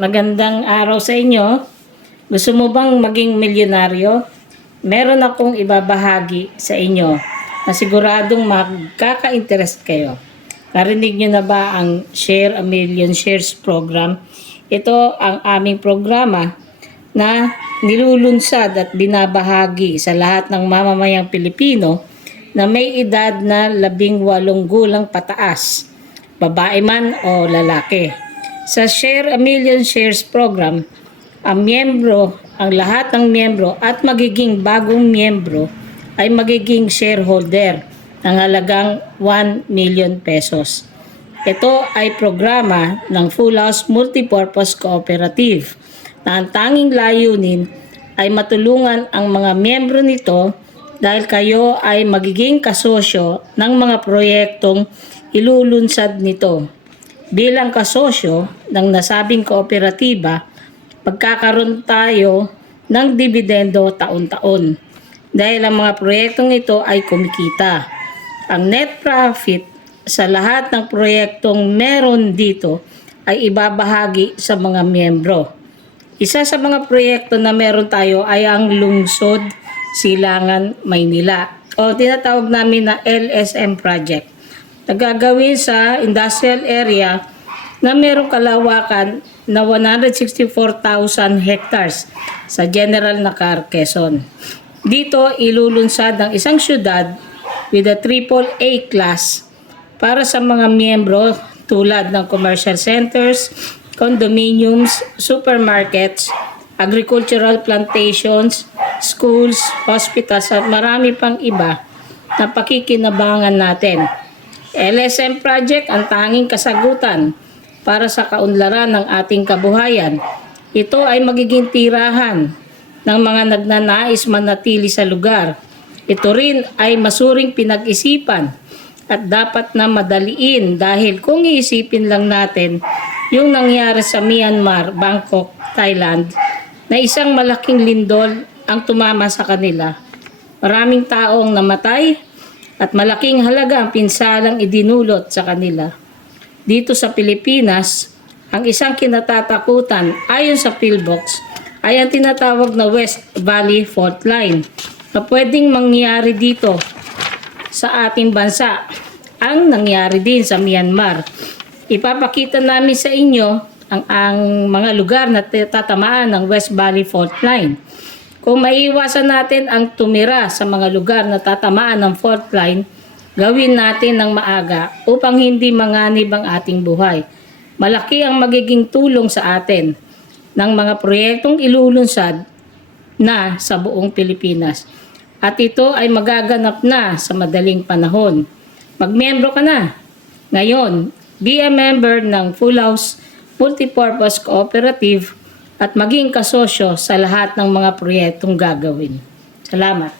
Magandang araw sa inyo. Gusto mo bang maging milyonaryo? Meron akong ibabahagi sa inyo na siguradong magkaka-interest kayo. Narinig nyo na ba ang Share a Million Shares program? Ito ang aming programa na nilulunsad at binabahagi sa lahat ng mamamayang Pilipino na may edad na 18 gulang pataas, babae man o lalaki. Sa Share a Million Shares program, ang lahat ng miyembro at magiging bagong miyembro ay magiging shareholder ng halagang 1 million pesos. Ito ay programa ng Full House Multipurpose Cooperative na ang tanging layunin ay matulungan ang mga miyembro nito dahil kayo ay magiging kasosyo ng mga proyektong ilulunsad nito. Bilang kasosyo ng nasabing kooperatiba, pagkakaroon tayo ng dividendo taon-taon dahil ang mga proyektong ito ay kumikita. Ang net profit sa lahat ng proyektong meron dito ay ibabahagi sa mga miyembro. Isa sa mga proyekto na meron tayo ay ang Lungsod Silangan, Maynila o tinatawag namin na LSM project. Nagagawin sa industrial area na merong kalawakan na 164,000 hectares sa General Nakar, Quezon. Dito ilulunsad ang isang syudad with a AAA class para sa mga miyembro tulad ng commercial centers, condominiums, supermarkets, agricultural plantations, schools, hospitals at marami pang iba na pakikinabangan natin. LSM project ang tanging kasagutan para sa kaunlaran ng ating kabuhayan. Ito ay magiging tirahan ng mga nagnanais manatili sa lugar. Ito rin ay masuring pinag-isipan at dapat na madaliin dahil kung iisipin lang natin yung nangyari sa Myanmar, Bangkok, Thailand na isang malaking lindol ang tumama sa kanila. Maraming taong namatay at malaking halaga ang pinsalang idinulot sa kanila. Dito sa Pilipinas, ang isang kinatatakutan ayon sa PhilBox ay ang tinatawag na West Valley Fault Line na pwedeng mangyari dito sa ating bansa. Ang nangyari din sa Myanmar. Ipapakita namin sa inyo ang mga lugar na tatamaan ng West Valley Fault Line. Kung maiiwasan natin ang tumira sa mga lugar na tatamaan ng fault line, gawin natin ng maaga upang hindi manganib ang ating buhay. Malaki ang magiging tulong sa atin ng mga proyektong ilulunsad na sa buong Pilipinas. At ito ay magaganap na sa madaling panahon. Magmiyembro ka na. Ngayon, be a member ng Full House Multipurpose Cooperative at maging kasosyo sa lahat ng mga proyektong gagawin. Salamat.